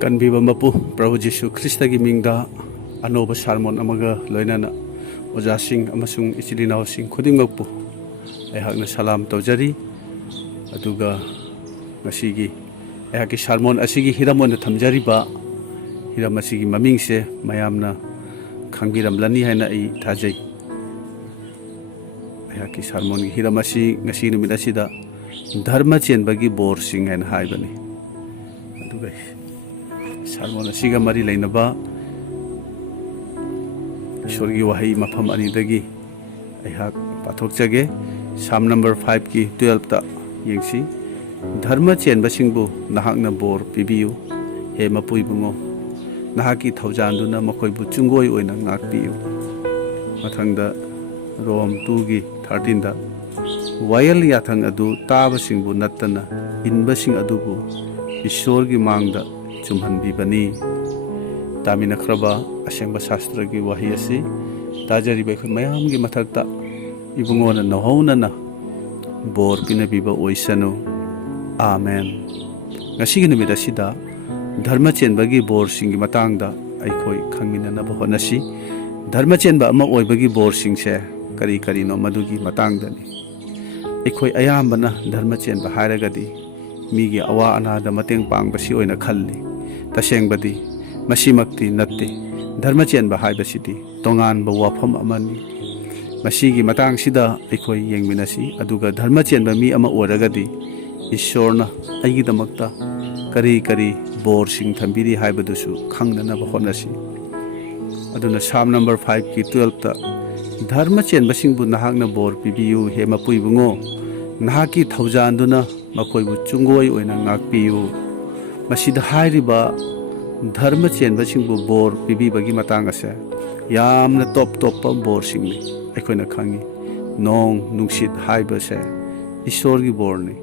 Kanbiba mapu Prabhu Jisu Krista gi mingda anoba sermon amaga loinana oja sing amasung ichilinaw sing khuding magpu aihakna salam tawjari aduga ngasigi aihaki sermon asigi hiramon thamjari ba hiram asigi mamingse mayamna khangbiramlani haina ai thajai aihaki sermon gi hiram asi ngasi numit asida dharma chenbagi bor sing haina haibani aduga sermon asiga mari lainaba ईश्वर की वही मफम अनिदगी अहक पाथोक्चगे साम number 5 की 12 ता यंगसी धर्म चेनबसिंगबु नहाकना bore पिबियु हे मपुइबुंगो नहाकी थौजानदुना मखोइबु चुंगोय ओइना ngakपियु मथंगदा रोम 2 की 13 दा vial याथंग अदु ताबसिंगबु नत्तना इनबसिंग अदुबु ईश्वर की मांगदा चुमहनबिबनी तामिनख्रबा असेंबा शास्त्र की वही असी ताजरीब मैम की मथक्ता इबुंगोना नहौनना बोर पिनबीबा ओइसनु आमेन ngasiगी नुमित असिदा धर्म चेनबगी बोर सिंगी मतंगदा अइखोय खंगिननबा होनसी धर्म चेनबा अमा ओइबगी बोर सिंगसे करी करीनो मदुगी मतंगदनी अइखोय अयामबना धर्म चेनबा हायरगदी मीगी अवा अनादा मतेंग पांगबसी ओइना खल्ली तसेंगबदी मसीमक्ति नत्ते धर्म चेनबा हाइबसिदी तोंगानबा वाफम अमनी मसीगी मतंगसिदा अइखोय येंगमिनसी अदुगा धर्म चेनबा मी अमा ओरगदी ईश्वरना अइगिदमक्ता करी करी बोर सिंग थंबिरी हाइबदुसु खंगननबा होनसी अदुना साम नंबर 5 की 12 ता धर्म चेनबसिंगबु नहाकना बोर पिबियु हे मपुइबुंगो नहाकी थौजानदुना मखोइबु चुंगोय ओइना ngakpiyu मसीदा हाइरिबा धर्म चेनबसिंगबु बोर पिबिबगी मतंग असे यामना टॉप टॉप बोर सिंगनी अखोइना खंगी नोंग नुंगसित हाइबसे ईश्वर की बोरनी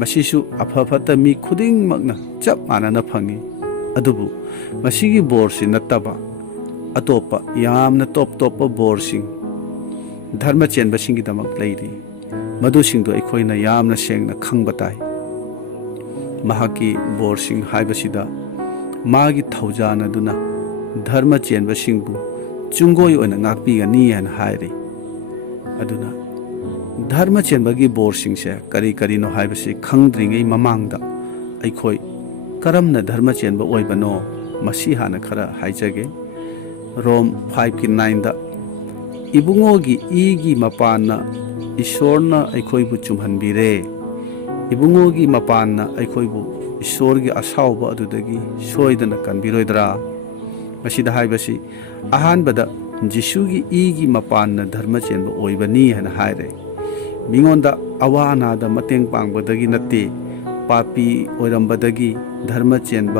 मसीसु अफफत मी खुदिंग मगना चप मानना फंगी अदुबु मसीगी बोर सि नत्तबा अतोपा यामना टॉप टॉप बोर सिंग धर्म चेनबसिंगी दमक लैरी मदुसिंगदो अखोइना यामना सेंगना खंगबताई महाकी बोर सिंग हाइबसिदा मागी थौजानदुना धर्म चेनबसिंगबु चुंगोय ओइना ngakpigani han hairi aduna धर्म चेनबगी बोर सिंगसे करी करीनो हाइबसि खंगद्रिङै ममांगदा अइखोय करमना धर्म चेनब ओइबनो मसी हाना खरा हाइजगे रोम 5 की 9 दा इबुंगोगी इगी मपाना ईश्वरना अइखोयबु चुमहनबिरे इबुंगोगी मपाना अइखोयबु ईश्वर की असाउब अदुदगी सोइदना कनबिरोइद्रा मसीदा हाइबसि अहानबदा जिसु की इगी मपान धर्म चेनब ओइबनी हन हाइरे मिंगोंदा अवा अनादा मतेंग पांगबदगी नत्ते पापी ओइरंबदगी धर्म चेनब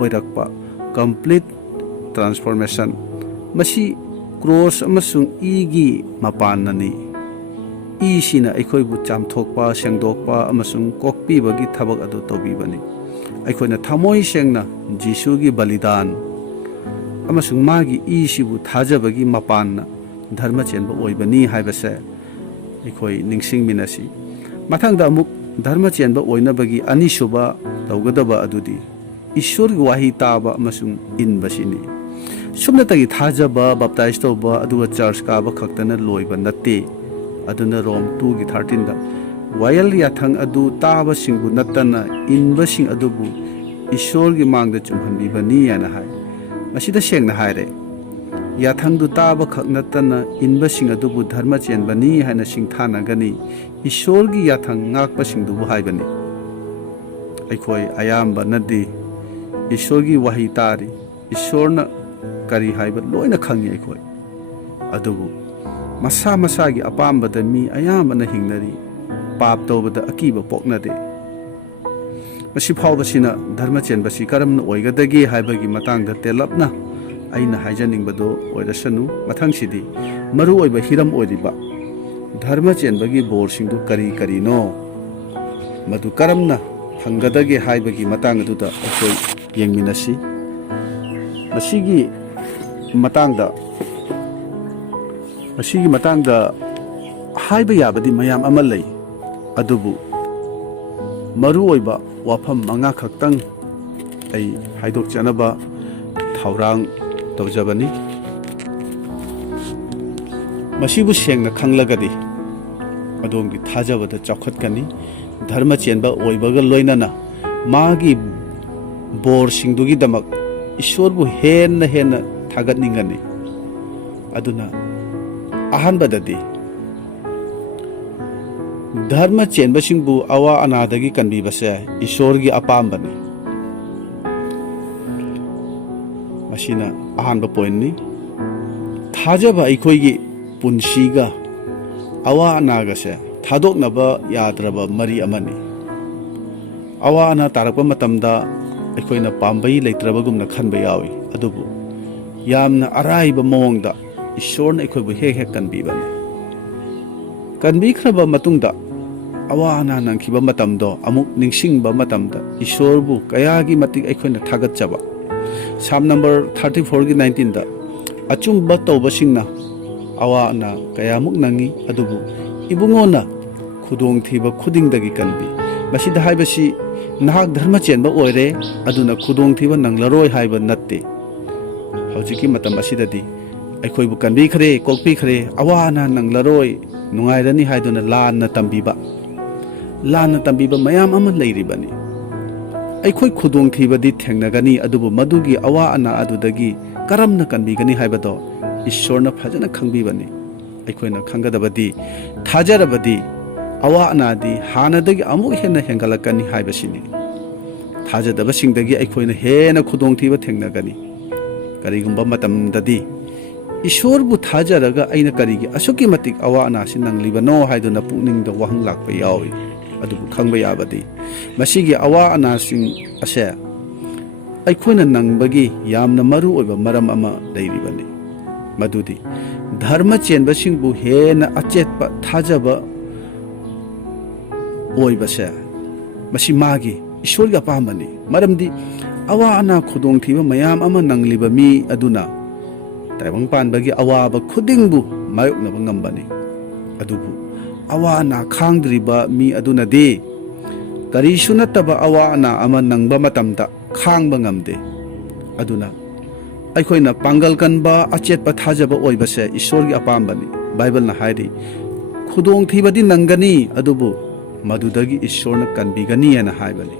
ओइरक्पा कंप्लीट ट्रांसफॉर्मेशन मसी क्रॉस अमसुंग इगी मपाननी इसिना अखोइबु चामथोकपा सेंगदोकपा अमसुंग कोकपीबगी थबक अदु तोबीबनी अखोइना थमोइ सेंगना जिसुगी बलिदान अमसुंग मागी इसिबु थाजबगी मपानना धर्म चेनब ओइबनी हाइबसे अखोइ निंगसिंग मिनसी मथंगदा अमुक धर्म चेनब ओइनबगी अनिसुबा तौगदबा अदुदी ईश्वरगी वाही ताबा अमसुंग इनबसिनी सुमनतगी थाजबा बप्ताइज तौबा अदुगा चर्च काबा खक्तना लोइबा नत्ते अदुना रोम 2 की 13 दा वायल याथंग अदु ताबसिंगबु नत्तना इनबसिंग अदुबु ईश्वर की मांगदा चुमहनबिबनी याना हाय मसीदा सेंगना हायरे याथंगदु ताबा खक नत्तना इनबसिंग अदुबु धर्म चेनबनी हायना सिंगथानागनी ईश्वर की याथंग ngakpasingदुबु हायबनी अखोय अयामबा नदी ईश्वर की वही तारी ईश्वरना करी हायबा लोइना खंगी अखोय अदुबु मसा मसा की अपाम्बद मी अयामबना हिंगनरी पाप तौबद अकीब पोकनदे मसी फावबसिना धर्म चेनबसी करमना ओइगदगे हायबगी मतंगदा तेलपना अइना हाइजनिंगबदो ओइरसनु मथंगसिदी मरु ओइबा हिरम ओइरिबा धर्म चेनबगी बोरसिंगदु करी करीनो मदु करमना फंगदगे हायबगी मतंगदुदा अखोय येंगमिनसी मसीगी मतंगदा मसीगी मतंगदा हाइबा याबदी मयाम अमा लई अदुबु मरु ओइबा वाफम मंगा खक्तंग ꯑꯩ ꯍꯥꯏꯗꯣꯛꯆꯅꯕ ꯊꯧꯔꯥꯡ ꯇꯧꯖꯕꯅꯤ꯫ ꯃꯁꯤꯕꯨ ꯁꯦꯡꯅ ꯈꯪꯂꯒꯗꯤ ꯑꯗꯣꯝꯒꯤ ꯊꯥꯖꯕꯗ ꯆꯥꯎꯈꯠꯀꯅꯤ꯫ ꯙꯔꯃ ꯆꯦꯟꯕ ꯑꯣꯏꯕꯒ ꯂꯣꯏꯅꯅ ꯃꯥꯒꯤ ꯕꯣꯔꯁꯤꯡꯗꯨꯒꯤꯗꯃꯛ ꯏꯁꯣꯔꯕꯨ ꯍꯦꯟꯅ ꯊꯥꯒꯠꯅꯤꯡꯒꯅꯤ꯫ ꯑꯗꯨꯅ ꯑꯍꯥꯟꯕꯗꯗꯤ ꯙꯔꯃ ꯆꯦꯟꯕꯁꯤꯡꯕꯨ ꯑꯋꯥ ꯑꯅꯥꯗꯒꯤ ꯀꯟꯕꯤꯕꯁꯦ ꯏꯁꯣꯔꯒꯤ ꯑꯄꯥꯝꯕꯅꯤ꯫ ꯃꯁꯤꯅ ꯑꯍꯥꯟꯕ ꯄꯣꯏꯟꯠꯅꯤ꯫ ꯊꯥꯖꯕ ꯑꯩꯈꯣꯏꯒꯤ ꯄꯨꯟꯁꯤꯒ ꯑꯋꯥ ꯑꯅꯥꯒꯁꯦ ꯊꯥꯗꯣꯛꯅꯕ ꯌꯥꯗ꯭ꯔꯕ ꯃꯔꯤ ꯑꯃꯅꯤ꯫ ꯑꯋꯥ ꯑꯅꯥ ꯇꯥꯔꯛꯄ ꯃꯇꯝꯗ ꯑꯩꯈꯣꯏꯅ ꯄꯥꯝꯕꯩ ꯂꯩꯇ꯭ꯔꯕꯒꯨꯝꯅ ꯈꯟꯕ ꯌꯥꯎꯏ꯫ ꯑꯗꯨꯕꯨ ꯌꯥꯝꯅ ꯑꯔꯥꯏꯕ ꯃꯑꯣꯡꯗ ꯏꯁꯣꯔꯅ ꯑꯩꯈꯣꯏꯕꯨ ꯍꯦꯛ ꯀꯟꯕꯤꯕꯅꯤ꯫ ꯀꯟꯕꯤꯈ꯭ꯔꯕ ꯃꯇꯨꯡꯗ ꯑꯋꯥ ꯑꯅꯥ ꯅꯪꯈꯤꯕ ꯃꯇꯝꯗꯣ ꯑꯃꯨꯛ ꯅꯤꯡꯁꯤꯡꯕ ꯃꯇꯝꯗ ꯏꯁꯣꯔꯕꯨ ꯀꯌꯥꯒꯤ ꯃꯇꯤꯛ ꯑꯩꯈꯣꯏꯅ ꯊꯥꯒꯠꯆꯕ꯫ ꯁꯥꯝ ꯅꯝꯕꯔ 34ꯒꯤ 19ꯗ ꯑꯆꯨꯝꯕ ꯇꯧꯕꯁꯤꯡꯅ ꯑꯋꯥ ꯑꯅꯥ ꯀꯌꯥꯃꯨꯛ ꯅꯪꯉꯤ, ꯑꯗꯨꯕꯨ ꯏꯕꯨꯡꯉꯣꯅ ꯈꯨꯗꯣꯡꯊꯤꯕ ꯈꯨꯗꯤꯡꯗꯒꯤ ꯀꯟꯕꯤ꯫ ꯃꯁꯤꯗ ꯍꯥꯏꯕꯁꯤ ꯅꯍꯥꯛ ꯙꯔꯃ ꯆꯦꯟꯕ ꯑꯣꯏꯔꯦ ꯑꯗꯨꯅ ꯈꯨꯗꯣꯡꯊꯤꯕ ꯅꯪꯂꯔꯣꯏ ꯍꯥꯏꯕ ꯅꯠꯇꯦ꯫ ꯍꯧꯖꯤꯛꯀꯤ ꯃꯇꯝ ꯑꯁꯤꯗꯗꯤ ꯑꯩꯈꯣꯏꯕꯨ ꯀꯟꯕꯤꯈ꯭ꯔꯦ, ꯀꯣꯛꯄꯤꯈ꯭ꯔꯦ, ꯑꯋꯥ ꯑꯅꯥ ꯅꯪꯂꯔꯣꯏ, ꯅꯨꯡꯉꯥꯏꯔꯅꯤ ꯍꯥꯏꯗꯨꯅ ꯂꯥꯟꯅ ꯇꯝꯕꯤꯕ ꯃꯌꯥꯝ ꯑꯃ ꯂꯩꯔꯤꯕꯅꯤ꯫ ꯑꯩꯈꯣই ꯈꯨꯗꯣꯡꯊꯤꯕꯗꯤ ꯊꯦꯡꯅꯒꯅꯤ, ꯑꯗꯨꯕꯨ ꯃꯗꯨꯒꯤ ꯑꯋꯥ ꯑꯅꯥ ꯑꯗꯨꯗꯒꯤ ꯀꯔꯝꯅ ꯀꯟꯕꯤꯒꯅꯤ ꯍꯥꯏꯕꯗꯣ ꯏꯁꯣꯔꯅ ꯐꯖꯅ ꯈꯪꯕꯤꯕꯅꯤ꯫ ꯑꯩꯈꯣꯏꯅ ꯈꯪꯒꯗꯕꯗꯤ ꯊꯥꯖꯔꯕꯗꯤ ꯑꯋꯥ ꯑꯅꯥꯗꯤ ꯍꯥꯟꯅꯗꯒꯤ ꯑꯃꯨꯛ ꯍꯦꯟꯅ ꯍꯦꯟꯒꯠꯂꯛꯀꯅꯤ ꯍꯥꯏꯕꯁꯤꯅꯤ꯫ ꯊꯥꯖꯗꯕꯁꯤꯡꯗꯒꯤ ꯑꯩꯈꯣꯏꯅ ꯍꯦꯟꯅ ꯈꯨꯗꯣꯡꯊꯤꯕ ꯊꯦꯡꯅꯒꯅꯤ꯫ ꯀꯔꯤꯒꯨꯝꯕ ꯃꯇꯝꯗꯗꯤ ꯏꯁꯣꯔꯕꯨ ꯊꯥꯖꯔꯒ ꯑꯩꯅ ꯀꯔꯤꯒꯤ ꯑꯁꯨꯛꯀꯤ ꯃꯇꯤꯛ ꯑꯋꯥ ꯑꯅꯥꯁꯤ ꯅꯪꯂꯤꯕꯅꯣ ꯍꯥꯏꯗꯨꯅ ꯄꯨꯛꯅꯤꯡꯗ ꯋꯥꯍꯪ ꯂꯥꯛꯄ ꯌꯥꯎꯏ꯫ ꯑꯗꯨꯕꯨ ꯈꯪꯕ ꯌꯥꯕꯗꯤ ꯃꯁꯤꯒꯤ ꯑꯋꯥ ꯑꯅꯥꯁꯤꯡ ꯑꯁꯦ ꯑꯩꯈꯣꯏꯅ ꯅꯪꯕꯒꯤ ꯌꯥꯝꯅ ꯃꯔꯨ ꯑꯣꯏꯕ ꯃꯔꯝ ꯑꯃ ꯂꯩꯔꯤꯕꯅꯤ꯫ ꯃꯗꯨꯗꯤ ꯙꯔꯃ ꯆꯦꯟꯕꯁꯤꯡꯕꯨ ꯍꯦꯟꯅ ꯑꯆꯦꯠꯄ ꯊꯥꯖꯕ ꯑꯣꯏꯕꯁꯦ ꯃꯁꯤ ꯃꯥꯒꯤ ꯏꯁꯣꯔꯒꯤ ꯑꯄꯥꯝꯕꯅꯤ꯫ ꯃꯔꯝꯗꯤ ꯑꯋꯥ ꯑꯅꯥ ꯈꯨꯗꯣꯡꯊꯤꯕ ꯃꯌꯥꯝ ꯑꯃ ꯅꯪꯂꯤꯕ ꯃꯤ ꯑꯗꯨꯅ ꯇꯥꯏꯕꯪ ꯄꯥꯟꯕꯒꯤ ꯑꯋꯥꯕ ꯈꯨꯗꯤꯡꯕꯨ ꯃꯥꯌꯣꯛꯅꯕ ꯉꯝꯕꯅꯤ꯫ ꯑꯗꯨꯕꯨ ꯑꯋꯥ ꯑꯅꯥ ꯈꯥꯡꯗ꯭ꯔꯤꯕ ꯃꯤ ꯑꯗꯨꯅꯗꯤ ꯀꯔꯤꯁꯨ ꯅꯠꯇꯕ ꯑꯋꯥ ꯑꯅꯥ ꯑꯃ ꯅꯪꯕ ꯃꯇꯝꯗ ꯈꯥꯡꯕ ꯉꯝꯗꯦ꯫ ꯑꯗꯨꯅ ꯑꯩꯈꯣꯏꯅ ꯄꯥꯡꯒꯜ ꯀꯟꯕ ꯑꯆꯦꯠꯄ ꯊꯥꯖꯕ ꯑꯣꯏꯕꯁꯦ ꯏꯁꯣꯔꯒꯤ ꯑꯄꯥꯝꯕꯅꯤ꯫ ꯕꯥꯏꯕꯜꯅ ꯍꯥꯏꯔꯤ ꯈꯨꯗꯣꯡꯊꯤꯕꯗꯤ ꯅꯪꯒꯅꯤ, ꯑꯗꯨꯕꯨ ꯃꯗꯨꯗꯒꯤ ꯏꯁꯣꯔꯅ ꯀꯟꯕꯤꯒꯅꯤ ꯍꯥꯏꯅ ꯍꯥꯏꯕꯅꯤ꯫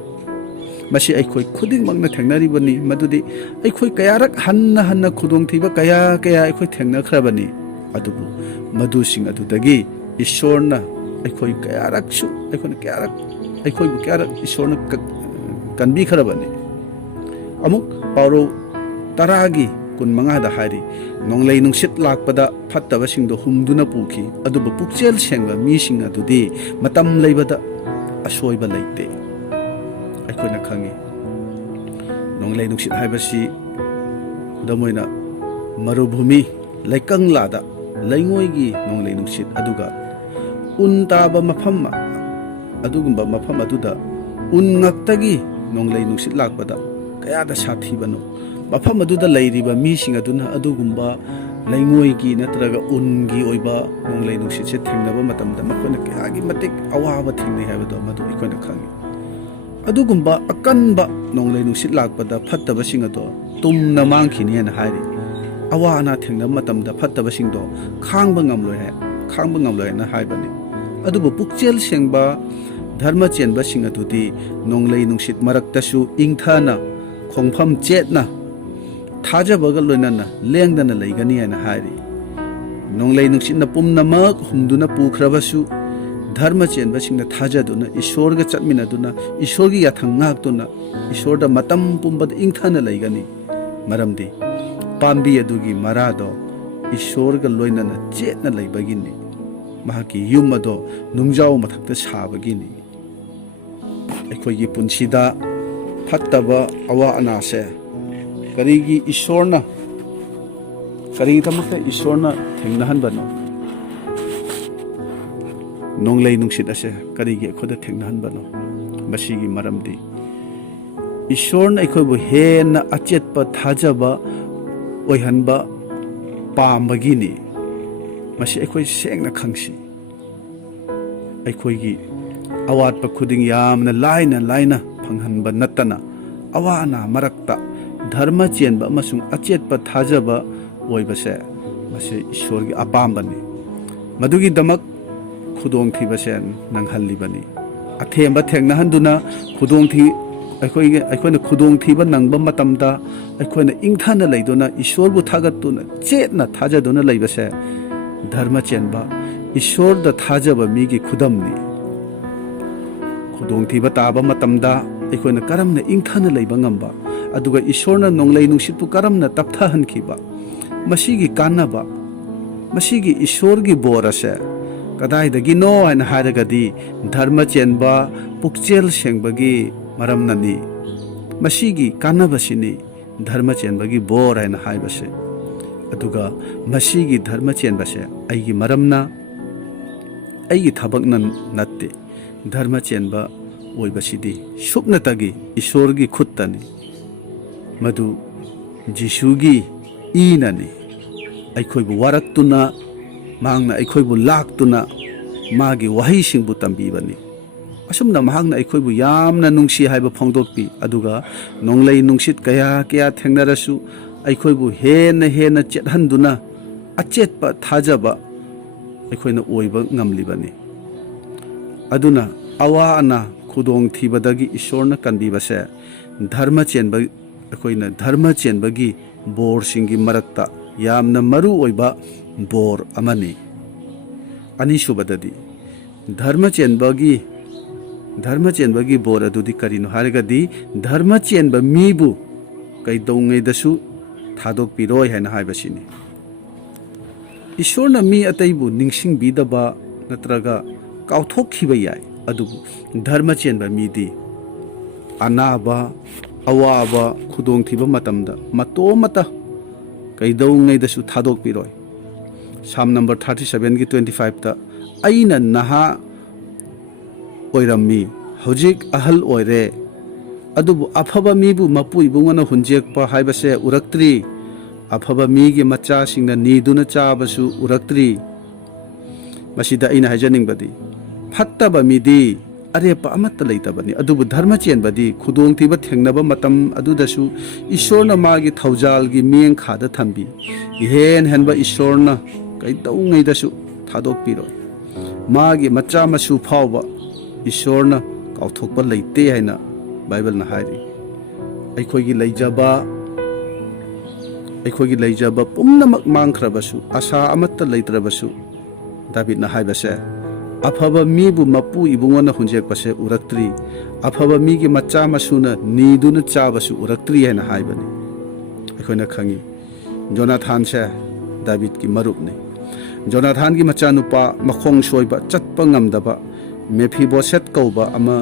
ꯃꯁꯤ ꯑꯩꯈꯣꯏ ꯈꯨꯗꯤꯡꯃꯛꯅ ꯊꯦꯡꯅꯔꯤꯕꯅꯤ꯫ ꯃꯗꯨꯗꯤ ꯑꯩꯈꯣꯏ ꯀꯌꯥꯔꯛ ꯍꯟꯅ ꯈꯨꯗꯣꯡꯊꯤꯕꯀꯌꯥ ꯑꯩꯈꯣꯏ ꯊꯦꯡꯅꯈ꯭ꯔꯕꯅꯤ꯫ ꯑꯗꯨꯕꯨ ꯃꯗꯨꯁꯤꯡ ꯑꯗꯨꯗꯒꯤ ꯏꯁꯣꯔꯅ ꯑꯩꯈꯣꯏꯕꯨ ꯀꯌꯥꯔꯛ ꯏꯁꯣꯔꯅ ꯀꯟꯕꯤꯈ꯭ꯔꯕꯅꯤ꯫ ꯑꯃꯨꯛ ꯄꯥꯎꯔꯧ 10:25ꯗ ꯍꯥꯏꯔꯤ ꯅꯣꯡꯂꯩ ꯅꯨꯡꯁꯤꯠ ꯂꯥꯛꯄꯗ ꯐꯠꯇꯕꯁꯤꯡꯗꯣ ꯍꯨꯝꯗꯨꯅ ꯄꯨꯈꯤ, ꯑꯗꯨꯕꯨ ꯄꯨꯛꯆꯦꯜ ꯁꯦꯡꯕ ꯃꯤꯁꯤꯡ ꯑꯗꯨꯗꯤ ꯃꯇꯝ ꯂꯩꯕꯗ ꯑꯁꯣꯏꯕ ꯂꯩꯇꯦ꯫ ꯑꯩꯈꯣꯏꯅ ꯈꯪꯉꯤ ꯅꯣꯡꯂꯩ ꯅꯨꯡꯁꯤꯠ ꯍꯥꯏꯕꯁꯤ ꯈꯨꯗꯝ ꯑꯣꯏꯅ ꯃꯔꯨꯚꯨꯃꯤ ꯂꯩꯀꯪꯂꯥꯗ ꯂꯩꯉꯣꯏꯒꯤ ꯅꯣꯡꯂꯩ ꯅꯨꯡꯁꯤꯠ ꯑꯗꯨꯒ ꯎꯟ ꯇꯥꯕ ꯑꯗꯨꯒꯨꯝꯕ ꯃꯐꯝ ꯑꯗꯨꯗ ꯎꯟ ꯉꯛꯇꯒꯤ ꯅꯣꯡꯂꯩ ꯅꯨꯡꯁꯤꯠ ꯂꯥꯛꯄꯗ ꯀꯌꯥꯗ ꯁꯥꯊꯤꯕꯅꯣ꯫ ꯃꯐꯝ ꯑꯗꯨꯗ ꯂꯩꯔꯤꯕ ꯃꯤꯁꯤꯡ ꯑꯗꯨꯅ ꯑꯗꯨꯒꯨꯝꯕ ꯂꯩꯉꯣꯏꯒꯤ ꯅꯠꯇ꯭ꯔꯒ ꯎꯟꯒꯤ ꯑꯣꯏꯕ ꯅꯣꯡꯂꯩ ꯅꯨꯡꯁꯤꯠꯁꯦ ꯊꯦꯡꯅꯕ ꯃꯇꯝꯗ ꯃꯈꯣꯏꯅ ꯀꯌꯥꯒꯤ ꯃꯇꯤꯛ ꯑꯋꯥꯕ ꯊꯦꯡꯅꯩ ꯍꯥꯏꯕꯗꯣ ꯃꯗꯨ ꯑꯩꯈꯣꯏꯅ ꯈꯪꯉꯤ꯫ ꯑꯗꯨꯒꯨꯝꯕ ꯑꯀꯟꯕ ꯅꯣꯡꯂꯩ ꯅꯨꯡꯁꯤꯠ ꯂꯥꯛꯄꯗ ꯐꯠꯇꯕꯁꯤꯡ ꯑꯗꯣ ꯇꯨꯝꯅ ꯃꯥꯡꯈꯤꯅꯤ ꯍꯥꯏꯅ ꯍꯥꯏꯔꯤ꯫ ꯑꯋꯥ ꯑꯅꯥ ꯊꯦꯡꯅꯕ ꯃꯇꯝꯗ ꯐꯠꯇꯕꯁꯤꯡꯗꯣ ꯈꯥꯡꯕ ꯉꯝꯂꯣꯏ ꯍꯥꯏꯅ ꯍꯥꯏꯕꯅꯤ꯫ ꯑꯗꯨꯕꯨ ꯄꯨꯛꯆꯦꯜ ꯁꯦꯡꯕ ꯙꯔꯃ ꯆꯦꯟꯕꯁꯤꯡ ꯑꯗꯨꯗꯤ ꯅꯣꯡꯂꯩ ꯅꯨꯡꯁꯤꯠ ꯃꯔꯛꯇꯁꯨ ꯏꯪꯊꯅ ꯈꯣꯡꯐꯝ ꯆꯦꯠꯅ ꯊꯥꯖꯕꯒ ꯂꯣꯏꯅꯅ ꯂꯦꯡꯗꯅ ꯂꯩꯒꯅꯤ ꯍꯥꯏꯅ ꯍꯥꯏꯔꯤ꯫ ꯅꯣꯡꯂꯩ ꯅꯨꯡꯁꯤꯠꯅ ꯄꯨꯝꯅꯃꯛ ꯍꯨꯝꯗꯨꯅ ꯄꯨꯈ꯭ꯔꯕꯁꯨ ꯙꯔꯃ ꯆꯦꯟꯕꯁꯤꯡꯅ ꯊꯥꯖꯗꯨꯅ ꯏꯁꯣꯔꯒ ꯆꯠꯃꯤꯟꯅꯗꯨꯅ ꯏꯁꯣꯔꯒꯤ ꯌꯥꯊꯪ ꯉꯥꯛꯇꯨꯅ ꯏꯁꯣꯔꯗ ꯃꯇꯝ pumbada ingthana laigani maramdi pambi adugi marado ꯏꯁꯣꯔꯒ ꯂꯣꯏꯅꯅ ꯆꯦꯠꯅ ꯂꯩꯕꯒꯤꯅꯤ ꯃꯍꯥꯛꯀꯤ ꯌꯨꯝ ꯑꯗꯣ ꯅꯨꯡꯖꯥꯎ ꯃꯊꯛꯇ ꯁꯥꯕꯒꯤꯅꯤ ꯑꯩꯈꯣꯏꯒꯤ ꯄꯨꯟꯁꯤꯗ ꯐꯠꯇꯕ ꯑꯋꯥ ꯑꯅꯥꯁꯦ ꯀꯔꯤꯒꯤ ꯏꯁꯣꯔꯅ ꯀꯔꯤꯒꯤꯗꯃꯛꯇ ꯏꯁꯣꯔꯅ ꯊꯦꯡꯅꯍꯟꯕꯅꯣ ꯅꯣꯡꯂꯩ ꯅꯨꯡꯁꯤꯠ ꯑꯁꯦ ꯀꯔꯤꯒꯤ ꯑꯩꯈꯣꯏꯗ ꯊꯦꯡꯅꯍꯟꯕꯅꯣ ꯃꯁꯤꯒꯤ ꯃꯔꯝꯗꯤ ꯏꯁꯣꯔꯅ ꯑꯩꯈꯣꯏꯕꯨ ꯍꯦꯟꯅ ꯑꯆꯦꯠꯄ ꯊꯥꯖꯕ ꯑꯣꯏꯍꯟꯕ ꯄꯥꯝꯕꯒꯤꯅꯤ ꯃꯁꯤ ꯑꯩꯈꯣꯏ ꯁꯦꯡꯅ ꯈꯪꯁꯤ ꯑꯩꯈꯣꯏꯒꯤ ꯑꯋꯥꯠꯄ ꯈꯨꯗꯤꯡ ꯌꯥꯝꯅ ꯂꯥꯏꯅ ꯐꯪꯍꯟꯕ ꯅꯠꯇꯅ ꯑꯋꯥ ꯑꯅꯥ ꯃꯔꯛꯇ ꯙꯔꯃ ꯆꯦꯟꯕ ꯑꯃꯁꯨꯡ ꯑꯆꯦꯠꯄ ꯊꯥꯖꯕ ꯑꯣꯏꯕꯁꯦ ꯃꯁꯤ ꯏꯁꯣꯔꯒꯤ ꯑꯄꯥꯝꯕꯅꯤ ꯃꯗꯨꯒꯤꯗꯃꯛ ꯈꯨꯗꯣꯡꯊꯤꯕꯁꯦ ꯅꯪꯍꯜꯂꯤꯕꯅꯤ ꯑꯊꯦꯝꯕ ꯊꯦꯡꯅꯍꯟꯗꯨꯅ ꯑꯩꯈꯣꯏꯅ ꯈꯨꯗꯣꯡꯊꯤꯕ ꯅꯪꯕ ꯃꯇꯝꯗ ꯑꯩꯈꯣꯏꯅ ꯏꯪꯊꯅ ꯂꯩꯗꯨꯅ ꯏꯁꯣꯔꯕꯨ ꯊꯥꯒꯠꯇꯨꯅ ꯆꯦꯠꯅ ꯊꯥꯖꯗꯨꯅ ꯂꯩꯕꯁꯦ ꯙꯔꯃ ꯆꯦꯟꯕ ꯏꯁꯣꯔꯗ ꯊꯥꯖꯕ ꯃꯤꯒꯤ ꯈꯨꯗꯝꯅꯤ ꯈꯨꯗꯣꯡꯊꯤꯕ ꯇꯥꯕ ꯃꯇꯝꯗ ꯑꯩꯈꯣꯏꯅ ꯀꯔꯝꯅ ꯏꯪꯊꯅ ꯂꯩꯕ ꯉꯝꯕ ꯑꯗꯨꯒ ꯏꯁꯣꯔꯅ ꯅꯣꯡꯂꯩ ꯅꯨꯡꯁꯤꯠꯄꯨ ꯀꯔꯝꯅ ꯇꯞꯊꯍꯟꯈꯤꯕ ꯃꯁꯤꯒꯤ ꯀꯥꯟꯅꯕ ꯃꯁꯤꯒꯤ ꯏꯁꯣꯔꯒꯤ ꯕꯣꯔ ꯑꯁꯦ ꯀꯗꯥꯏꯗꯒꯤꯅꯣ ꯍꯥꯏꯅ ꯍꯥꯏꯔꯒꯗꯤ ꯙꯔꯃ ꯆꯦꯟꯕ ꯄꯨꯛꯆꯦꯜ ꯁꯦꯡꯕꯒꯤ ꯃꯔꯝꯅꯅꯤ ꯃꯁꯤꯒꯤ ꯀꯥꯟꯅꯕꯁꯤꯅꯤ ꯙꯔꯃ ꯆꯦꯟꯕꯒꯤ ꯕꯣꯔ ꯍꯥꯏꯅ ꯍꯥꯏꯕꯁꯦ ꯑꯗꯨꯒ ꯃꯁꯤꯒꯤ ꯙꯔꯃ ꯆꯦꯟꯕꯁꯦ ꯑꯩꯒꯤ ꯃꯔꯝꯅ ꯑꯩꯒꯤ ꯊꯕꯛꯅ ꯅꯠꯇꯦ ꯙꯔꯃ ꯆꯦꯟꯕ ꯑꯣꯏꯕꯁꯤꯗꯤ ꯁꯨꯞꯅꯇꯒꯤ ꯏꯁꯣꯔꯒꯤ ꯈꯨꯠꯇꯅꯤ ꯃꯗꯨ ꯖꯤꯁꯨꯒꯤ ꯏꯅꯅꯤ ꯑꯩꯈꯣꯏꯕꯨ ꯋꯥꯔꯛꯇꯨꯅ ꯃꯍꯥꯛꯅ ꯑꯩꯈꯣꯏꯕꯨ ꯂꯥꯛꯇꯨꯅ ꯃꯥꯒꯤ ꯋꯥꯍꯩꯁꯤꯡꯕꯨ ꯇꯝꯕꯤꯕꯅꯤ ꯑꯁꯨꯝꯅ ꯃꯍꯥꯛꯅ ꯑꯩꯈꯣꯏꯕꯨ ꯌꯥꯝꯅ ꯅꯨꯡꯁꯤ ꯍꯥꯏꯕ ꯐꯣꯡꯗꯣꯛꯄꯤ ꯑꯗꯨꯒ ꯅꯣꯡꯂꯩ ꯅꯨꯡꯁꯤꯠ ꯀꯌꯥ ꯊꯦꯡꯅꯔꯁꯨ ꯑꯩꯈꯣꯏꯕꯨ ꯍꯦꯟꯅ ꯆꯦꯠꯍꯟꯗꯨꯅ ꯑꯆꯦꯠꯄ ꯊꯥꯖꯕ ꯑꯩꯈꯣꯏꯅ ꯑꯣꯏꯕ ꯉꯝꯂꯤꯕꯅꯤ ꯑꯗꯨꯅ ꯑꯋꯥ ꯑꯅꯥ ꯈꯨꯗꯣꯡꯊꯤꯕꯗꯒꯤ ꯏꯁꯣꯔꯅ ꯀꯟꯕꯤꯕꯁꯦ ꯑꯩꯈꯣꯏꯅ ꯙꯔꯃ ꯆꯦꯟꯕꯒꯤ ꯕꯣꯔꯁꯤꯡꯒꯤ ꯃꯔꯛꯇ ꯌꯥꯝꯅ ꯃꯔꯨ ꯑꯣꯏꯕ ꯕꯣꯔ ꯑꯃꯅꯤ ꯑꯅꯤꯁꯨꯕꯗꯗꯤ ꯙꯔꯃ ꯆꯦꯟꯕꯒꯤ ꯕꯣꯔ ꯑꯗꯨꯗꯤ ꯀꯔꯤꯅꯣ ꯍꯥꯏꯔꯒꯗꯤ ꯙꯔꯃ ꯆꯦꯟꯕ ꯃꯤꯕꯨ ꯀꯩꯗꯧꯉꯩꯗꯁꯨ ꯊꯥꯗꯣꯛꯄꯤꯔꯣꯏ ꯍꯥꯏꯅ ꯍꯥꯏꯕꯁꯤꯅꯤ ꯏꯁꯣꯔꯅ ꯃꯤ ꯑꯇꯩꯕꯨ ꯅꯤꯡꯁꯤꯡꯕꯤꯗꯕ ꯅꯠꯇ꯭ꯔꯒ ꯀꯥꯎꯊꯣꯛꯈꯤꯕ ꯌꯥꯏ ꯑꯗꯨꯕꯨ ꯙꯔꯃ ꯆꯦꯟꯕ ꯃꯤꯗꯤ ꯑꯅꯥꯕ ꯑꯋꯥꯕ ꯈꯨꯗꯣꯡꯊꯤꯕ ꯃꯇꯝꯗ ꯃꯇꯣꯝꯃꯇ ꯀꯩꯗꯧꯉꯩꯗꯁꯨ ꯊꯥꯗꯣꯛꯄꯤꯔꯣꯏ ꯁꯥꯝ ꯅꯝꯕꯔ 37ꯒꯤ 25ꯇ ꯑꯩꯅ ꯅꯍꯥ ꯑꯣꯏꯔꯝꯃꯤ ꯍꯧꯖꯤꯛ ꯑꯍꯜ ꯑꯣꯏꯔꯦ ꯑꯗꯨꯕు ꯑꯐꯕ ꯃꯤꯕꯨ ꯃꯄꯨ ꯏꯕꯨꯡꯉꯣꯅ ꯍꯨꯟꯖꯦꯛꯄ ꯍꯥꯏꯕꯁꯦ ꯎꯔꯛꯇ꯭ꯔꯤ ꯑꯐꯕ ꯃꯤꯒꯤ ꯃꯆꯥꯁꯤꯡꯅ ꯅꯤꯗꯨꯅ ꯆꯥꯕꯁꯨ ꯎꯔꯛꯇ꯭ꯔꯤ ꯃꯁꯤꯗ ꯑꯩꯅ ꯍꯥꯏꯖꯅꯤꯡꯕꯗꯤ ꯐꯠꯇꯕ ꯃꯤꯗꯤ ꯑꯔꯦꯞꯄ ꯑꯃꯠꯇ ꯂꯩꯇꯕꯅꯤ ꯑꯗꯨꯕꯨ ꯙꯔꯃ ꯆꯦꯟꯕꯗꯤ ꯈꯨꯗꯣꯡꯊꯤꯕ ꯊꯦꯡꯅꯕ ꯃꯇꯝ ꯑꯗꯨꯗꯁꯨ ꯏꯁꯣꯔꯅ ꯃꯥꯒꯤ ꯊꯧꯖꯥꯜꯒꯤ ꯃꯤꯠꯌꯦꯡꯈꯥꯗ ꯊꯝꯕꯤ ꯏꯍꯦꯟ ꯍꯦꯟꯕ ꯏꯁꯣꯔꯅ ꯀꯩꯗꯧꯉꯩꯗꯁꯨ ꯊꯥꯗꯣꯛꯄꯤꯔꯣꯏ ꯃꯥꯒꯤ ꯃꯆꯥ ꯃꯁꯨ ꯐꯥꯎꯕ ꯏꯁꯣꯔꯅ ꯀꯥꯎꯊꯣꯛꯄ ꯂꯩꯇꯦ ꯍꯥꯏꯅ ꯕꯥꯏꯕꯜꯅ ꯍꯥꯏꯔꯤ ꯑꯩꯈꯣꯏꯒꯤ ꯂꯩꯖꯕ ꯄꯨꯝꯅꯃꯛ ꯃꯥꯡꯈ꯭ꯔꯕꯁꯨ ꯑꯁꯥ ꯑꯃꯠꯇ ꯂꯩꯇ꯭ꯔꯕꯁꯨ ꯗꯥꯕꯤꯗꯅ ꯍꯥꯏꯕꯁꯦ ꯑꯐꯕ ꯃꯤꯕꯨ ꯃꯄꯨ ꯏꯕꯨꯡꯉꯣꯅ ꯍꯨꯟꯖꯦꯛꯄꯁꯦ ꯎꯔꯛꯇ꯭ꯔꯤ ꯑꯐꯕ ꯃꯤꯒꯤ ꯃꯆꯥ ꯃꯁꯨꯅ ꯅꯤꯗꯨꯅ ꯆꯥꯕꯁꯨ ꯎꯔꯛꯇ꯭ꯔꯤ ꯍꯥꯏꯅ ꯍꯥꯏꯕꯅꯤ ꯑꯩꯈꯣꯏꯅ ꯈꯪꯉꯤ ꯖꯣꯅꯥꯊꯥꯟꯁꯦ ꯗꯥꯕꯤꯗꯀꯤ ꯃꯔꯨꯞꯅꯤ ꯖꯣꯅꯥꯊꯥꯟꯒꯤ ꯃꯆꯥꯅꯨꯄꯥ ꯃꯈꯣꯡ ꯁꯣꯏꯕ ꯆꯠꯄ ꯉꯝꯗꯕ ꯃꯦꯐꯤꯕꯣꯁꯦꯠ ꯀꯧꯕ ꯑꯃ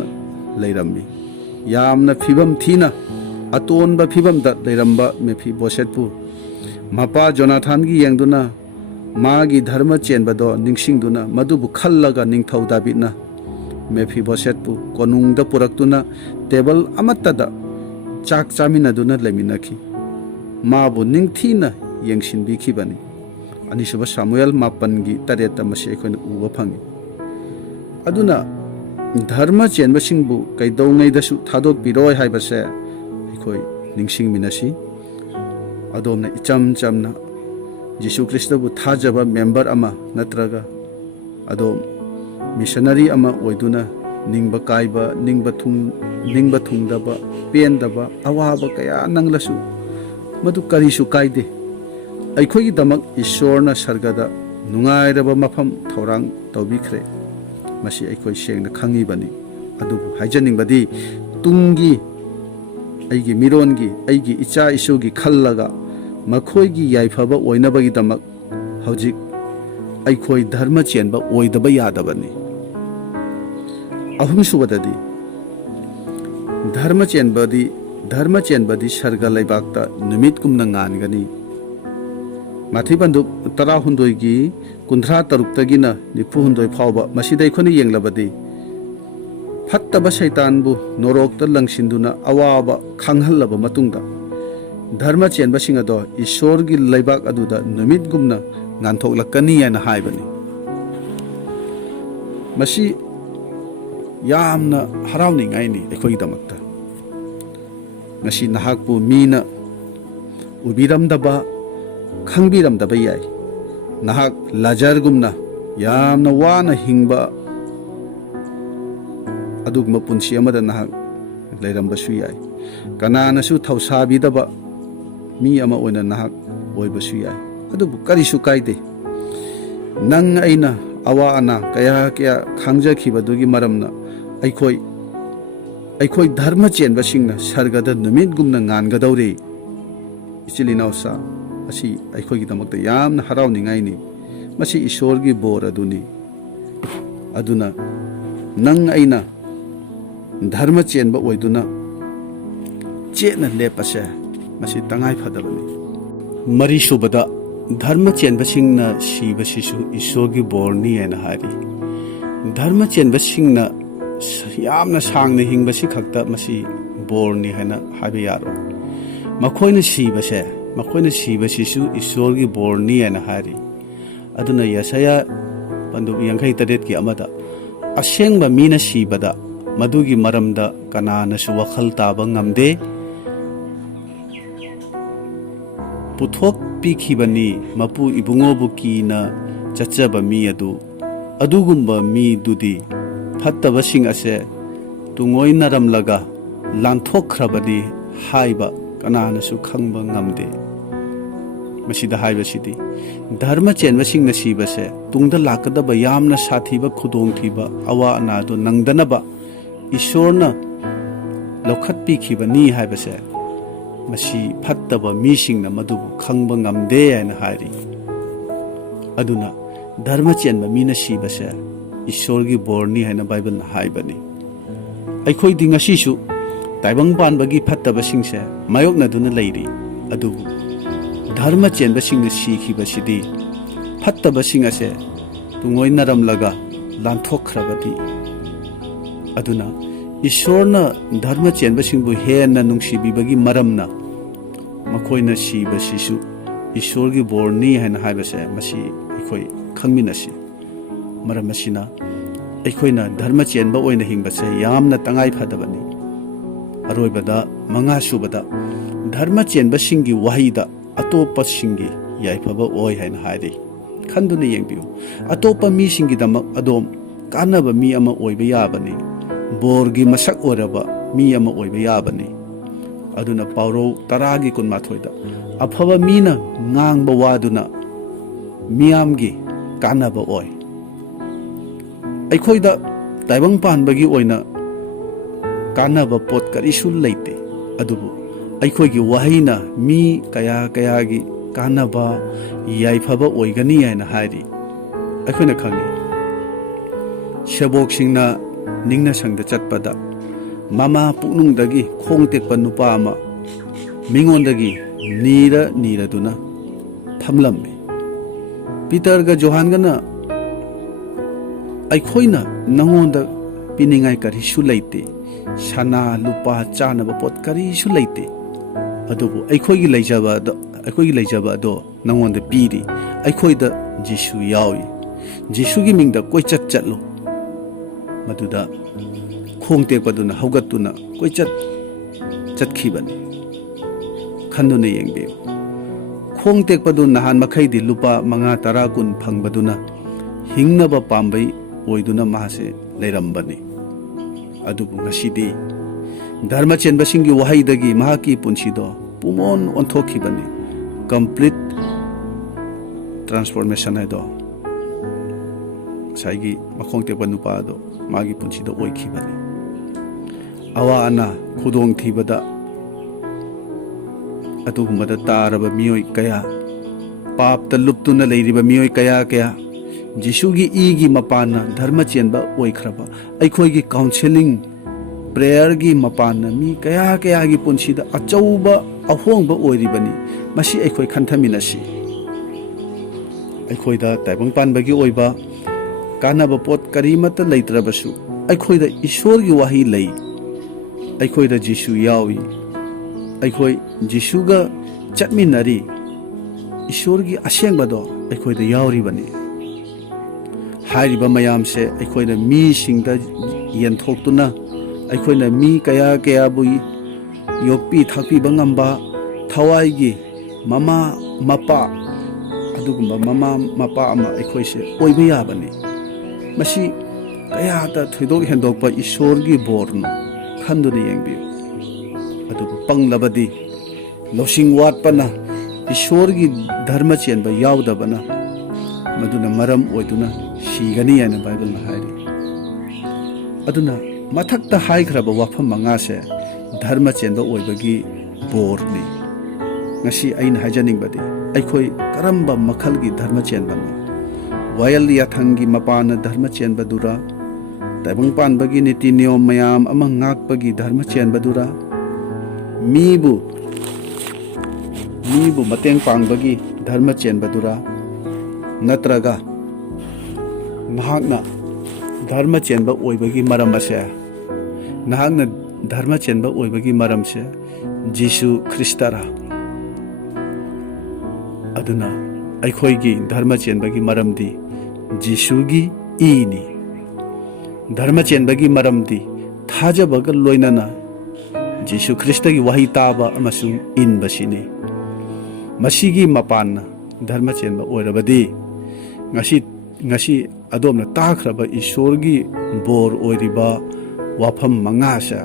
ꯂꯩꯔꯝꯃꯤ ꯌꯥꯝꯅ ꯐꯤꯕꯝ ꯊꯤꯅ ꯑꯇꯣꯟꯕ ꯐꯤꯕꯝꯗ ꯂꯩꯔꯝꯕ ꯃꯦꯐꯤꯕꯣꯁꯦꯠꯄꯨ ꯃꯄꯥ ꯖꯣꯅꯥꯊꯥꯟꯒꯤ ꯌꯦꯡꯗꯨꯅ ꯃꯥꯒꯤ ꯙꯔꯃ ꯆꯦꯟꯕꯗꯣ ꯅꯤꯡꯁꯤꯡꯗꯨꯅ ꯃꯗꯨꯕꯨ ꯈꯜꯂꯒ ꯅꯤꯡꯊꯧ ꯗꯥꯕꯤꯗꯅ ꯃꯦꯐꯤꯕꯣꯁꯦꯠꯄꯨ ꯀꯣꯅꯨꯡꯗ ꯄꯨꯔꯛꯇꯨꯅ ꯇꯦꯕꯜ ꯑꯃꯠꯇꯗ ꯆꯥꯛ ꯆꯥꯃꯤꯟꯅꯗꯨꯅ ꯂꯩꯃꯤꯟꯅꯈꯤ ꯃꯥꯕꯨ ꯅꯤꯡꯊꯤꯅ ꯌꯦꯡꯁꯤꯟꯕꯤꯈꯤꯕꯅꯤ ꯑꯅꯤꯁꯨꯕ ꯁꯥꯃꯨꯑꯦꯜ 7:7 ꯃꯁꯤ ꯑꯩꯈꯣꯏꯅ ꯎꯕ ꯐꯪꯏ ꯑꯗꯨꯅ ꯙꯔꯃ ꯆꯦꯟꯕꯁꯤꯡꯕꯨ ꯀꯩꯗꯧꯉꯩꯗꯁꯨ ꯊꯥꯗꯣꯛꯄꯤꯔꯣꯏ ꯍꯥꯏꯕꯁꯦ ꯑꯩꯈꯣꯏ ꯅꯤꯡꯁꯤꯡꯃꯤꯟꯅꯁꯤ ꯑꯗꯣꯝꯅ ꯏꯆꯝ ꯆꯝꯅ ꯖꯤꯁꯨ ꯈ꯭ꯔꯤꯁꯇꯕꯨ ꯊꯥꯖꯕ ꯃꯦꯝꯕꯔ ꯑꯃ ꯅꯠꯇ꯭ꯔꯒ ꯑꯗꯣꯝ ꯃꯤꯁꯅꯔꯤ ꯑꯃ ꯑꯣꯏꯗꯨꯅ ꯅꯤꯡꯕ ꯀꯥꯏꯕ ꯅꯤꯡꯕ ꯊꯨꯡꯗꯕ ꯄꯦꯟꯗꯕ ꯑꯋꯥꯕ ꯀꯌా ꯅꯪꯂꯁꯨ ꯃꯗꯨ ꯀꯔꯤꯁꯨ ꯀꯥꯏꯗꯦ ꯑꯩꯈꯣꯏꯒꯤꯗꯃꯛ ꯏꯁꯣꯔꯅ ꯁꯔꯒꯗ ꯅꯨꯡꯉꯥꯏꯔꯕ ꯃꯐꯝ ꯊꯧꯔꯥꯡ ꯇꯧꯕꯤꯈ꯭ꯔꯦ ꯃꯁꯤ ꯑꯩꯈꯣꯏ ꯁꯦꯡꯅ ꯈꯪꯉꯤꯕꯅꯤ ꯑꯗꯨꯕꯨ ꯍꯥꯏꯖꯅꯤꯡꯕꯗꯤ ꯇꯨꯡꯒꯤ ꯑꯩꯒꯤ ꯃꯤꯔꯣꯟꯒꯤ ꯑꯩꯒꯤ ꯏꯆꯥ ꯏꯁꯨꯒꯤ ꯈꯜꯂꯒ ꯃꯈꯣꯏꯒꯤ ꯌꯥꯏꯐꯕ ꯑꯣꯏꯅꯕꯒꯤꯗꯃꯛ ꯍꯧꯖꯤक ꯑꯩꯈꯣꯏ ꯙꯔꯃ ꯆꯦꯟꯕ ꯑꯣꯏꯗꯕ ꯌꯥꯗꯕꯅꯤ ꯑꯍꯨꯝꯁꯨꯕꯗꯗꯤ ꯙꯔꯃ ꯆꯦꯟꯕꯗꯤ ꯁꯔꯒ ꯂꯩꯕꯥꯛꯇ ꯅꯨꯃꯤꯠꯀꯨꯝꯅ ꯉꯥꯟꯒꯅꯤ ꯃꯊꯤ ꯄꯟꯗꯨꯞ 16ꯒꯤ 63ꯇꯒꯤꯅ 94 ꯐꯥꯎꯕ ꯃꯁꯤꯗ ꯑꯩꯈꯣꯏꯅ ꯌꯦꯡꯂꯕꯗꯤ ꯐꯠꯇꯕ ꯁꯩꯇꯥꯟꯕꯨ ꯅꯣꯔꯣꯛꯇ ꯂꯪꯁꯤꯟꯗꯨꯅ ꯑꯋꯥꯕ ꯈꯪꯍꯜꯂꯕ ꯃꯇꯨꯡꯗ ꯙꯔꯃ ꯆꯦꯟꯕꯁꯤꯡ ꯑꯗꯣ ꯏꯁꯣꯔꯒꯤ ꯂꯩꯕꯥꯛ ꯑꯗꯨꯗ ꯅꯨꯃꯤꯠꯒꯨꯝꯅ ꯉꯥꯟꯊꯣꯛꯂꯛꯀꯅꯤ ꯍꯥꯏꯅ ꯍꯥꯏꯕꯅꯤ ꯃꯁꯤ ꯌꯥꯝꯅ ꯍꯔꯥꯎꯅꯤꯡꯉꯥꯏꯅꯤ ꯑꯩꯈꯣꯏꯒꯤꯗꯃꯛꯇ ngasi nahakpu mina ubiramdaba khangbiramdaba yai nahak lajargumna yamna wana hingba adugma punsi amada nahak leirambasu yai kananasu thausabidaba mi ama oina nahak oibasu yai adubu karisu kaide nang aina awa ana kaya kaya khangjakhibadugui maramna ꯑꯩꯈꯣꯏ ꯙꯔꯃ ꯆꯦꯟꯕꯁꯤꯡꯅ ꯁꯔꯒꯗ ꯅꯨꯃꯤꯠꯒꯨꯝꯅ ꯉꯥꯟꯒꯗꯧꯔꯦ ꯏꯆꯤꯜ ꯏꯅꯥꯎꯁꯥ ꯑꯁꯤ ꯑꯩꯈꯣꯏꯒꯤꯗꯃꯛꯇ ꯌꯥꯝꯅ ꯍꯔꯥꯎꯅꯤꯡꯉꯥꯏꯅꯤ ꯃꯁꯤ ꯏꯁꯣꯔꯒꯤ ꯕꯣꯔ ꯑꯗꯨꯅꯤ ꯑꯗꯨꯅ ꯅꯪ ꯑꯩꯅ ꯙꯔꯃ ꯆꯦꯟꯕ ꯑꯣꯏꯗꯨꯅ ꯆꯦꯠꯅ ꯂꯦꯞꯄꯁꯦ ꯃꯁꯤ ꯇꯉꯥꯏ ꯐꯗꯕꯅꯤ ꯃꯔꯤꯁꯨꯕꯗ ꯙꯔꯃ ꯆꯦꯟꯕꯁꯤꯡꯅ ꯁꯤꯕꯁꯤꯁꯨ ꯏꯁꯣꯔꯒꯤ ꯕꯣꯔꯅꯤ ꯍꯥꯏꯅ ꯍꯥꯏꯔꯤ ꯙꯔꯃ ꯆꯦꯟꯕꯁꯤꯡꯅ ꯌꯥꯝꯅ ꯁꯥꯡꯅ ꯍꯤꯡꯕꯁꯤ ꯈꯛꯇ ꯃꯁꯤ ꯕꯣꯔꯅꯤ ꯍꯥꯏꯅ ꯍꯥꯏꯕ ꯌꯥꯔꯣꯏ ꯃꯈꯣꯏꯅ ꯁꯤꯕꯁꯤꯁꯨ ꯏꯁꯣꯔꯒꯤ ꯕꯣꯔꯅꯤ ꯍꯥꯏꯅ ꯍꯥꯏꯔꯤ ꯑꯗꯨꯅ ꯌꯦꯁꯥꯌꯥ 58ꯒꯤ ꯑꯃꯗ ꯑꯁꯦꯡꯕ ꯃꯤꯅ ꯁꯤꯕꯗ ꯃꯗꯨꯒꯤ ꯃꯔꯝꯗ ꯀꯅꯥꯅꯁꯨ ꯋꯥꯈꯜ ꯇꯥꯕ ꯉꯝꯗꯦ ꯄꯨꯊꯣꯛꯄꯤꯈꯤꯕꯅꯤ ꯃꯄꯨ ꯏꯕꯨꯡꯉꯣꯕꯨ ꯀꯤꯅ ꯆꯠꯆꯕ ꯃꯤ ꯑꯗꯨꯒꯨꯝꯕ ꯃꯤꯗꯨꯗꯤ ꯐꯠꯇꯕꯁꯤꯡ ꯑꯁꯦ ꯇꯨꯡꯑꯣꯏꯅꯔꯝꯂꯒ ꯂꯥꯟꯊꯣꯛꯈ꯭ꯔꯕꯅꯤ ꯍꯥꯏꯕ ꯀꯅꯥꯅꯁꯨ ꯈꯪꯕ ꯉꯝꯗꯦ ꯃꯁꯤꯗ ꯍꯥꯏꯕꯁꯤꯗꯤ ꯙꯔꯃ ꯆꯦꯟꯕꯁꯤꯡꯅ ꯁꯤꯕꯁꯦ ꯇꯨꯡꯗ ꯂꯥꯛꯀꯗꯕ ꯌꯥꯝꯅ ꯁꯥꯊꯤꯕ ꯈꯨꯗꯣꯡꯊꯤꯕ ꯑꯋꯥ ꯑꯅꯥꯗꯣ ꯅꯪꯗꯅꯕ ꯏꯁꯣꯔꯅ ꯂꯧꯈꯠꯄꯤꯈꯤꯕꯅꯤ ꯍꯥꯏꯕꯁꯦ ꯃꯁꯤ ꯐꯠꯇꯕ ꯃꯤꯁꯤꯡꯅ ꯃꯗꯨꯕꯨ ꯈꯪꯕ ꯉꯝꯗꯦ ꯍꯥꯏꯅ ꯍꯥꯏꯔꯤ ꯑꯗꯨꯅ ꯙꯔꯃ ꯆꯦꯟꯕ ꯃꯤꯅ ꯁꯤꯕꯁꯦ ꯏꯁꯣꯔꯒꯤ ꯕꯣꯔꯅꯤ ꯍꯥꯏꯅ ꯕꯥꯏꯕꯜꯅ ꯍꯥꯏꯕꯅꯤ ꯑꯩꯈꯣꯏꯗꯤ ꯉꯁꯤꯁꯨ ꯇꯥꯏꯕꯪ ꯄꯥꯟꯕꯒꯤ ꯐꯠꯇꯕꯁꯤꯡꯁꯦ ꯃꯥꯌꯣꯛꯅꯗꯨꯅ ꯂꯩꯔꯤ ꯑꯗꯨꯕꯨ ꯙꯔꯃ ꯆꯦꯟꯕꯁꯤꯡꯅ ꯁꯤꯈꯤꯕꯁꯤꯗꯤ ꯐꯠꯇꯕꯁꯤꯡ ꯑꯁꯦ ꯇꯨꯡꯑꯣꯏꯅꯔꯝꯂꯒ ꯂꯥꯟꯊꯣꯛꯈ꯭ꯔꯕꯗꯤ ꯑꯗꯨꯅ ꯏꯁꯣꯔꯅ ꯙꯔꯃ ꯆꯦꯟꯕꯁꯤꯡꯕꯨ ꯍꯦꯟꯅ ꯅꯨꯡꯁꯤꯕꯤꯕꯒꯤ ꯃꯔꯝꯅ ꯃꯈꯣꯏꯅ ꯁꯤꯕꯁꯤꯁꯨ ꯏꯁꯣꯔꯒꯤ ꯕꯣꯔꯅꯤ ꯍꯥꯏꯅ ꯍꯥꯏꯕꯁꯦ ꯃꯁꯤ ꯑꯩꯈꯣꯏ ꯈꯪꯃꯤꯟꯅꯁꯤ ꯃꯔꯝ ꯑꯁꯤꯅ ꯑꯩꯈꯣꯏꯅ ꯙꯔꯃ ꯆꯦꯟꯕ ꯑꯣꯏꯅ ꯍꯤꯡꯕꯁꯦ ꯌꯥꯝꯅ ꯇꯉꯥꯏ ꯐꯗꯕꯅꯤ ꯑꯔꯣꯏꯕꯗ ꯃꯉꯥꯁꯨꯕꯗ ꯙꯔꯃ ꯆꯦꯟꯕꯁꯤꯡꯒꯤ ꯋꯥꯍꯩꯗ ꯑꯇꯣꯞꯄꯁꯤꯡꯒꯤ ꯌꯥꯏꯐꯕ ꯑꯣꯏ ꯍꯥꯏꯅ ꯍꯥꯏꯔꯤ ꯈꯟꯗꯨꯅ ꯌꯦꯡꯕꯤꯌꯨ ꯑꯇꯣꯞꯄ ꯃꯤꯁꯤꯡꯒꯤꯗꯃꯛ ꯑꯗꯣꯝ ꯀꯥꯟꯅꯕ ꯃꯤ ꯑꯃ ꯑꯣꯏꯕ ꯌꯥꯕꯅꯤ ꯕꯣꯔꯒꯤ ꯃꯁꯛ ꯑꯣꯏꯔꯕ ꯃꯤ ꯑꯃ ꯑꯣꯏꯕ ꯌꯥꯕꯅꯤ ꯑꯗꯨꯅ ꯄꯥꯎꯔꯧ 10:12ꯗ ꯑꯐꯕ ꯃꯤꯅ ꯉꯥꯡꯕ ꯋꯥꯗꯨꯅ ꯃꯤꯌꯥꯝꯒꯤ ꯀꯥꯟꯅꯕ ꯑꯣꯏ ꯑꯩꯈꯣꯏꯗ ꯇꯥꯏꯕꯪ ꯄꯥꯟꯕꯒꯤ ꯑꯣꯏꯅ ꯀꯥꯟꯅꯕ ꯄꯣꯠ ꯀꯔꯤꯁꯨ ꯂꯩꯇꯦ ꯑꯗꯨꯕꯨ ꯑꯩꯈꯣꯏꯒꯤ ꯋꯥꯍꯩꯅ ꯃꯤ ꯀꯌꯥꯒꯤ ꯀꯥꯟꯅꯕ ꯌꯥꯏꯐꯕ ꯑꯣꯏꯒꯅꯤ ꯍꯥꯏꯅ ꯍꯥꯏꯔꯤ ꯑꯩꯈꯣꯏꯅ ꯈꯪꯏ ꯁꯦꯕꯣꯛꯁꯤꯡꯅ ꯅꯤꯡꯅꯁꯪꯗ ꯆꯠꯄꯗ ꯃꯃꯥ ꯄꯨꯛꯅꯨꯡꯗꯒꯤ ꯈꯣꯡ ꯇꯦꯛꯄ ꯅꯨꯄꯥ ꯑꯃ ꯃꯤꯉꯣꯟꯗꯒꯤ ꯅꯤꯔꯗꯨꯅ ꯊꯝꯂꯝꯃꯤ ꯄꯤꯇꯔꯒ ꯖꯣꯍꯥꯟꯒꯅ ꯑꯩꯈꯣꯏꯅ ꯅꯉꯣꯟꯗ ꯄꯤꯅꯤꯡꯉꯥꯏ ꯀꯔꯤꯁꯨ ꯂꯩꯇꯦ ꯁꯅꯥ ꯂꯨꯄꯥ ꯆꯥꯅꯕ ꯄꯣꯠ ꯀꯔꯤꯁꯨ ꯂꯩꯇꯦ ꯑꯗꯨꯕꯨ ꯑꯩꯈꯣꯏꯒꯤ ꯂꯩꯖꯕ ꯑꯗꯣ ꯅꯉꯣꯟꯗ ꯄꯤꯔꯤ ꯑꯩꯈꯣꯏꯗ ꯖꯤꯁꯨ ꯌꯥꯎꯏ ꯖꯤꯁꯨꯒꯤ ꯃꯤꯡꯗ ꯀꯣꯏꯆꯠ ꯆꯠꯂꯨ ꯃꯗꯨꯗ ꯈꯣꯡ ꯇꯦꯛꯄꯗꯨꯅ ꯍꯧꯒꯠꯇꯨꯅ ꯆꯠꯈꯤꯕꯅꯤ ꯈꯟꯗꯨꯅ ꯌꯦꯡꯕꯤꯌꯨ ꯈꯣꯡ ꯇꯦꯛꯄꯗꯨ ꯅꯍꯥꯟ ꯃꯈꯩꯗꯤ ꯂꯨꯄꯥ 5-10 ꯐꯪꯕꯗꯨꯅ ꯍꯤꯡꯅꯕ ꯄꯥꯝꯕꯩ ꯑꯣꯏꯗꯨꯅ ꯃꯥꯁꯦ ꯂꯩꯔꯝꯕꯅꯤ ꯑꯗꯨꯕꯨ ꯉꯁꯤꯗꯤ ꯙꯔꯃ ꯆꯦꯟꯕꯁꯤꯡꯒꯤ ꯋꯥꯍꯩꯗꯒꯤ ꯃꯍꯥꯛꯀꯤ ꯄꯨꯟꯁꯤꯗꯣ ꯄꯨꯡꯑꯣꯟ ꯑꯣꯟꯊꯣꯛꯈꯤꯕꯅꯤ ꯀꯝꯄ꯭ꯂꯤꯠ ꯇ꯭ꯔꯥꯟꯁꯐꯣꯔꯃꯦꯁꯟ ꯍꯥꯏꯗꯣ ꯉꯁꯥꯏꯒꯤ ꯃꯈꯣꯡ ꯇꯦꯛꯄ ꯅꯨꯄꯥꯗꯣ ꯃꯥꯒꯤ ꯄꯨꯟꯁꯤꯗ ꯑꯣꯏꯈꯤꯕꯅꯤ ꯑꯋꯥ ꯑꯅꯥ ꯈꯨꯗꯣꯡꯊꯤꯕꯗ ꯑꯗꯨꯒꯨꯝꯕꯗ ꯇꯥꯔꯕ ꯃꯤꯑꯣꯏ ꯀꯌꯥ ꯄꯥꯞꯇ ꯂꯨꯞꯇꯨꯅ ꯂꯩꯔꯤꯕ ꯃꯤꯑꯣꯏ ꯀꯌꯥ ꯖꯤꯁꯨꯒꯤ ꯏꯒꯤ ꯃꯄꯥꯟꯅ ꯙꯔꯃ ꯆꯦꯟꯕ ꯑꯣꯏꯈ꯭ꯔꯕ ꯑꯩꯈꯣꯏꯒꯤ ꯀꯥꯎꯟꯁꯦꯂꯤꯡ ꯄ꯭ꯔꯦꯌꯔꯒꯤ ꯃꯄꯥꯟꯅ ꯃꯤ ꯀꯌꯥꯒꯤ ꯄꯨꯟꯁꯤꯗ ꯑꯆꯧꯕ ꯑꯍꯣꯡꯕ ꯑꯣꯏꯔꯤꯕꯅꯤ ꯃꯁꯤ ꯑꯩꯈꯣꯏ ꯈꯟꯊꯃꯤꯟꯅꯁꯤ ꯑꯩꯈꯣꯏꯗ ꯇꯥꯏꯕꯪ ꯄꯥꯟꯕꯒꯤ ꯑꯣꯏꯕ ꯀꯥꯟꯅꯕ ꯄꯣꯠ ꯀꯔꯤꯃꯠꯇ ꯂꯩꯇ꯭ꯔꯕꯁꯨ ꯑꯩꯈꯣꯏꯗ ꯏꯁꯣꯔꯒꯤ ꯋꯥꯍꯩ ꯂꯩ ꯑꯩꯈꯣꯏꯗ ꯖꯤꯁꯨ ꯌꯥꯎꯏ ꯑꯩꯈꯣꯏ ꯖꯤꯁꯨꯒ ꯆꯠꯃꯤꯟꯅꯔꯤ ꯏꯁꯣꯔꯒꯤ ꯑꯁꯦꯡꯕꯗꯣ ꯑꯩꯈꯣꯏꯗ ꯌꯥꯎꯔꯤꯕꯅꯤ ꯍꯥꯏꯔꯤꯕ ꯃꯌꯥꯝꯁꯦ ꯑꯩꯈꯣꯏꯅ ꯃꯤꯁꯤꯡꯗ ꯌꯦꯟꯊꯣꯛꯇꯨꯅ ꯑꯩꯈꯣꯏꯅ ꯃꯤ ꯀꯌꯥꯕꯨ ꯌꯣꯛꯄꯤ ꯊꯥꯛꯄꯤꯕ ꯉꯝꯕ ꯊꯋꯥꯏꯒꯤ ꯃꯃꯥ ꯃꯄꯥ ꯑꯗꯨꯒꯨꯝꯕ ꯃꯃꯥ ꯃꯄꯥ ꯑꯃ ꯑꯩꯈꯣꯏꯁꯦ ꯑꯣꯏꯕ ꯌꯥꯕꯅꯤ ꯃꯁꯤ ꯀꯌꯥꯗ ꯊꯣꯏꯗꯣꯛ ꯍꯦꯟꯗꯣꯛꯄ ꯏꯁꯣꯔꯒꯤ ꯕꯣꯔꯅꯣ ꯈꯟꯗꯨꯅ ꯌꯦꯡꯕꯤꯌꯨ ꯑꯗꯨꯕꯨ ꯄꯪꯂꯕꯗꯤ ꯂꯧꯁꯤꯡ ꯋꯥꯠꯄꯅ ꯏꯁꯣꯔꯒꯤ ꯙꯔꯃ ꯆꯦꯟꯕ ꯌꯥꯎꯗꯕꯅ ꯃꯗꯨꯅ ꯃꯔꯝ ꯑꯣꯏꯗꯨꯅ ꯁꯤꯒꯅꯤ ꯍꯥꯏꯅ ꯕꯥꯏꯕꯜꯅ ꯍꯥꯏꯔꯤ ꯑꯗꯨꯅ ꯃꯊꯛꯇ ꯍꯥꯏꯈ꯭ꯔꯕ ꯋꯥꯐꯝ ꯃꯉꯥꯁꯦ ꯙꯔꯃ ꯆꯦꯟꯕ ꯑꯣꯏꯕꯒꯤ ꯕꯣꯔꯅꯤ ꯉꯁꯤ ꯑꯩꯅ ꯍꯥꯏꯖꯅꯤꯡꯕꯗꯤ ꯑꯩꯈꯣꯏ ꯀꯔꯝꯕ ꯃꯈꯜꯒꯤ ꯙꯔꯃ ꯆꯦꯟꯕꯅꯣ ꯋꯥꯌꯦꯜ ꯌꯥꯊꯪꯒꯤ ꯃꯄꯥꯟꯅ ꯙꯔꯃ ꯆꯦꯟꯕꯗꯨꯔ ꯇꯥꯏꯕꯪ ꯄꯥꯟꯕꯒꯤ ꯅꯤꯇꯤ ꯅꯤꯌꯣꯝ ꯃꯌꯥꯝ ꯑꯃ ꯉꯥꯛꯄꯒꯤ ꯙꯔꯃ ꯆꯦꯟꯕꯗꯨꯔ ꯃꯤꯕꯨ ꯃꯇꯦꯡ ꯄꯥꯡꯕꯒꯤ ꯙꯔꯃ ꯆꯦꯟꯕꯗꯨꯔ ꯅꯠꯇ꯭ꯔꯒ ꯅꯍꯥꯛꯅ ꯙꯔꯃ ꯆꯦꯟꯕ ꯑꯣꯏꯕꯒꯤ ꯃꯔꯝ ꯑꯁꯦ ꯅꯍꯥꯛꯅ ꯙꯔꯃ ꯆꯦꯟꯕ ꯑꯣꯏꯕꯒꯤ ꯃꯔꯝꯁꯦ ꯖꯤꯁꯨ ꯈ꯭ꯔꯤꯁꯇꯔ ꯑꯗꯨꯅ ꯑꯩꯈꯣꯏꯒꯤ ꯙꯔꯃ ꯆꯦꯟꯕꯒꯤ ꯃꯔꯝꯗꯤ ꯖꯤꯁꯨꯒꯤ ꯏꯅꯤ ꯙꯔꯃ ꯆꯦꯟꯕꯒꯤ ꯃꯔꯝꯗꯤ ꯊꯥꯖꯕꯒ ꯂꯣꯏꯅꯅ ꯖꯤꯁꯨ ꯈ꯭ꯔꯤꯁꯇꯒꯤ ꯋꯥꯍꯩ ꯇꯥꯕ ꯑꯃꯁꯨꯡ ꯏꯟꯕꯁꯤꯅꯤ ꯃꯁꯤꯒꯤ ꯃꯄꯥꯟꯅ ꯙꯔꯃ ꯆꯦꯟꯕ ꯑꯣꯏꯔꯕꯗꯤ ꯉꯁꯤ ꯑꯗꯣꯝꯅ ꯇꯥꯈ꯭ꯔꯕ ꯏꯁꯣꯔꯒꯤ ꯕꯣꯔ ꯑꯣꯏꯔꯤꯕ ꯋꯥꯐꯝ ꯃꯉꯥꯁꯦ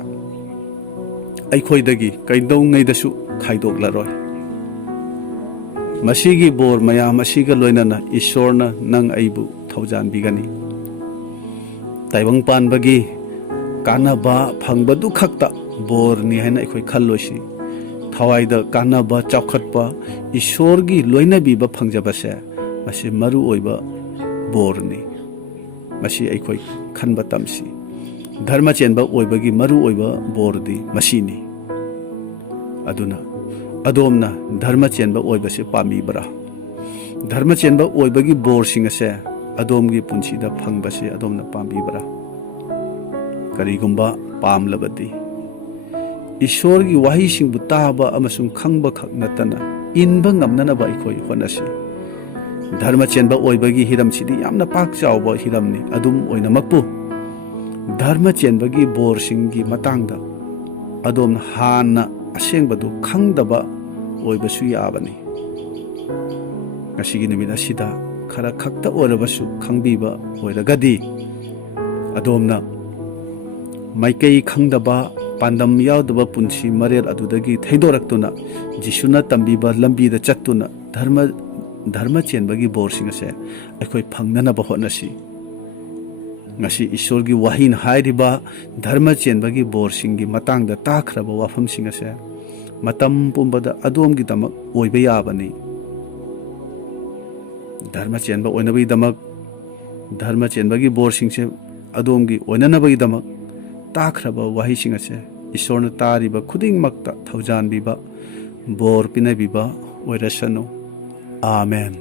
ꯑꯩꯈꯣꯏꯗꯒꯤ ꯀꯩꯗꯧꯉꯩꯗꯁꯨ ꯈꯥꯏꯗꯣꯛꯂꯔꯣꯏ ꯃꯁꯤꯒꯤ ꯕꯣꯔ ꯃꯌꯥꯝ ꯑꯁꯤꯒ ꯂꯣꯏꯅꯅ ꯏꯁꯣꯔꯅ ꯅꯪ ꯑꯩꯕꯨ ꯊꯧꯖꯥꯟꯕꯤꯒꯅꯤ ꯇꯥꯏꯕꯪ ꯄꯥꯟꯕꯒꯤ ꯀꯥꯟꯅꯕ ꯐꯪꯕꯗꯨ ꯈꯛꯇ ꯕꯣꯔꯅꯤ ꯍꯥꯏꯅ ꯑꯩꯈꯣꯏ ꯈꯜꯂꯣꯏꯁꯤ ꯊꯋꯥꯏꯗ ꯀꯥꯟꯅꯕ ꯆꯥꯎꯈꯠꯄ ꯏꯁꯣꯔꯒꯤ ꯂꯣꯏꯅꯕꯤꯕ ꯐꯪꯖꯕꯁꯦ ꯃꯁꯤ ꯃꯔꯨ ꯑꯣꯏꯕ ꯕꯣꯔꯅꯤ ꯃꯁꯤ ꯑꯩꯈꯣꯏ ꯈꯟꯕ ꯇꯝꯁꯤ ꯙꯔꯃ ꯆꯦꯟꯕ ꯑꯣꯏꯕꯒꯤ ꯃꯔꯨ ꯑꯣꯏꯕ ꯕꯣꯔꯗꯤ ꯃꯁꯤꯅꯤ ꯑꯗꯨꯅ ꯑꯗꯣꯝꯅ ꯙꯔꯃ ꯆꯦꯟꯕ ꯑꯣꯏꯕꯁꯦ ꯄꯥꯝꯕꯤꯕ꯭ꯔꯥ ꯙꯔꯃ ꯆꯦꯟꯕ ꯑꯣꯏꯕꯒꯤ ꯕꯣꯔꯁꯤꯡ ꯑꯁꯦ ꯑꯗꯣꯝꯒꯤ ꯄꯨꯟꯁꯤꯗ ꯐꯪꯕꯁꯦ ꯑꯗꯣꯝꯅ ꯄꯥꯝꯕꯤꯕ꯭ꯔꯥ ꯀꯔꯤꯒꯨꯝꯕ ꯄꯥꯝꯂꯕꯗꯤ ꯏꯁꯣꯔꯒꯤ ꯋꯥꯍꯩꯁꯤꯡꯕꯨ ꯇꯥꯕ ꯑꯃꯁꯨꯡ ꯈꯪꯕ ꯈꯛ ꯅꯠꯇꯅ ꯏꯟꯕ ꯉꯝꯅꯅꯕ ꯑꯩꯈꯣꯏ ꯍꯣꯠꯅꯁꯤ ꯙꯔꯃ ꯆꯦꯟꯕ ꯑꯣꯏꯕꯒꯤ ꯍꯤꯔꯝꯁꯤꯗꯤ ꯌꯥꯝꯅ ꯄꯥꯛ ꯆꯥꯎꯕ ꯍꯤꯔꯝꯅꯤ ꯑꯗꯨꯝ ꯑꯣꯏꯅꯃꯛꯄꯨ ꯙꯔꯃ ꯆꯦꯟꯕꯒꯤ ꯕꯣꯔꯁꯤꯡꯒꯤ ꯃꯇꯥꯡꯗ ꯑꯗꯣꯝꯅ ꯍꯥꯟꯅ ꯑꯁꯦꯡꯕꯗꯨ ꯈꯪꯗꯕ ꯑꯣꯏꯕꯁꯨ ꯌꯥꯕꯅꯤ ꯉꯁꯤꯒꯤ ꯅꯨꯃꯤꯠ ꯑꯁꯤꯗ ꯈꯔ ꯈꯛꯇ ꯑꯣꯏꯔꯕꯁꯨ ꯈꯪꯕꯤꯕ ꯑꯣꯏꯔꯒꯗꯤ ꯑꯗꯣꯝꯅ ꯃꯥꯏꯀꯩ ꯈꯪꯗꯕ ꯄꯥꯟꯗꯝ ꯌꯥꯎꯗꯕ ꯄꯨꯟꯁꯤ ꯃꯔꯦꯜ ꯑꯗꯨꯗꯒꯤ ꯊꯩꯗꯣꯔꯛꯇꯨꯅ ꯖꯤꯁꯨꯅ ꯇꯝꯕꯤꯕ ꯂꯝꯕꯤꯗ ꯆꯠꯇꯨꯅ ꯙꯔꯃ ꯆꯦꯟꯕꯒꯤ ꯕꯣꯔꯁꯤꯡ ꯑꯁꯦ ꯑꯩꯈꯣꯏ ꯐꯪꯅꯅꯕ ꯍꯣꯠꯅꯁꯤ ꯉꯁꯤ ꯏꯁꯣꯔꯒꯤ ꯋꯥꯍꯩꯅ ꯍꯥꯏꯔꯤꯕ ꯙꯔꯃ ꯆꯦꯟꯕꯒꯤ ꯕꯣꯔꯁꯤꯡꯒꯤ ꯃꯇꯥꯡꯗ ꯇꯥꯈ꯭ꯔꯕ ꯋꯥꯐꯝꯁꯤꯡ ꯑꯁꯦ ꯃꯇꯝ ꯄꯨꯝꯕꯗ ꯑꯗꯣꯝꯒꯤꯗꯃꯛ ꯑꯣꯏꯕ ꯌꯥꯕꯅꯤ ꯙꯔꯃ ꯆꯦꯟꯕ ꯑꯣꯏꯅꯕꯒꯤꯗꯃꯛ ꯙꯔꯃ ꯆꯦꯟꯕꯒꯤ ꯕꯣꯔꯁꯤꯡꯁꯦ ꯑꯗꯣꯝꯒꯤ ꯑꯣꯏꯅꯅꯕꯒꯤꯗꯃꯛ ꯇꯥꯈ꯭ꯔꯕ ꯋꯥꯍꯩꯁꯤꯡ ꯑꯁꯦ ꯏꯁꯣꯔꯅ ꯇꯥꯔꯤꯕ ꯈꯨꯗꯤꯡꯃꯛꯇ ꯊꯧꯖꯥꯟꯕꯤꯕ ꯕꯣꯔ ꯄꯤꯅꯕꯤꯕ ꯑꯣꯏꯔꯁꯅꯨ ꯑꯥꯃꯦꯟ